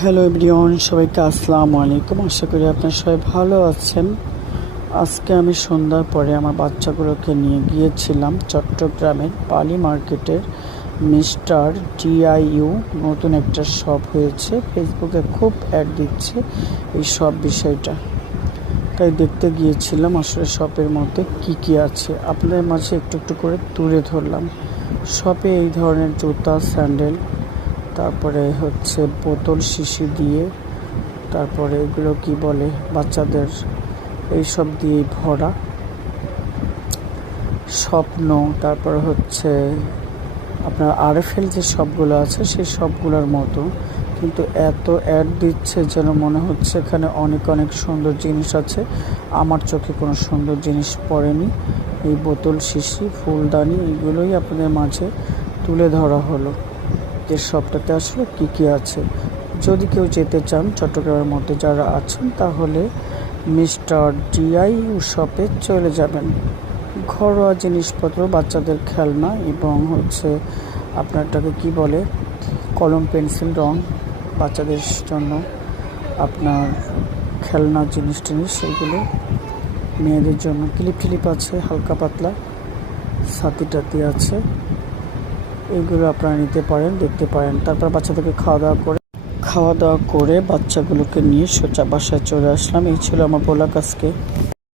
Hello everyone, সবাইকে আসসালামু আলাইকুম। আশা করি আপনারা সবাই ভালো আছেন। আজকে আমি সন্ধ্যার পরে আমার বাচ্চাগুলোকে নিয়ে গিয়েছিলাম চট্টগ্রামের পালি মার্কেটের মিস্টার ডিআইইউ নতুন একটা শপ হয়েছে। ফেসবুকে খুব অ্যাড দিচ্ছে এই সব বিষয়টা, তাই দেখতে গিয়েছিলাম আসলে শপের মধ্যে কি আছে। আপনাদের মাঝে একটু একটু করে তুলে ধরলাম। শপে এই ধরনের জুতা, স্যান্ডেল, তারপরে হচ্ছে বোতল শিশি দিয়ে, তারপরে এগুলো কি বলে বাচ্চাদের, এইসব দিয়েই ভরা স্বপ্ন। তারপরে হচ্ছে আপনার আরএফএল যে সবগুলো আছে সেই সবগুলোর মতো, কিন্তু এত অ্যাড দিচ্ছে যেন মনে হচ্ছে এখানে অনেক অনেক সুন্দর জিনিস আছে। আমার চোখে কোনো সুন্দর জিনিস পড়েনি। এই বোতল শিশি, ফুলদানি, এগুলোই আপনাদের মাঝে তুলে ধরা হলো যে শপটাতে আসলে কি আছে। যদি কেউ যেতে চান চট্টগ্রামের মধ্যে যারা আছেন, তাহলে মিস্টার ডিআইইউ শপে চলে যাবেন। ঘরোয়া জিনিসপত্র, বাচ্চাদের খেলনা এবং হচ্ছে আপনারটাকে কি বলে, কলম, পেন্সিল, রং, বাচ্চাদের জন্য আপনার খেলনা জিনিস সেগুলো, মেয়েদের জন্য ক্লিপ আছে, হালকা পাতলা ছাতি টাতি আছে, এগুলো আপনারা নিতে পারেন, দেখতে পারেন। তারপর বাচ্চাদেরকে খাওয়া দাওয়া করে বাচ্চাগুলোকে নিয়ে সোজা বাসায় চলে আসলাম। এই ছিল আমার বলা কাজকে।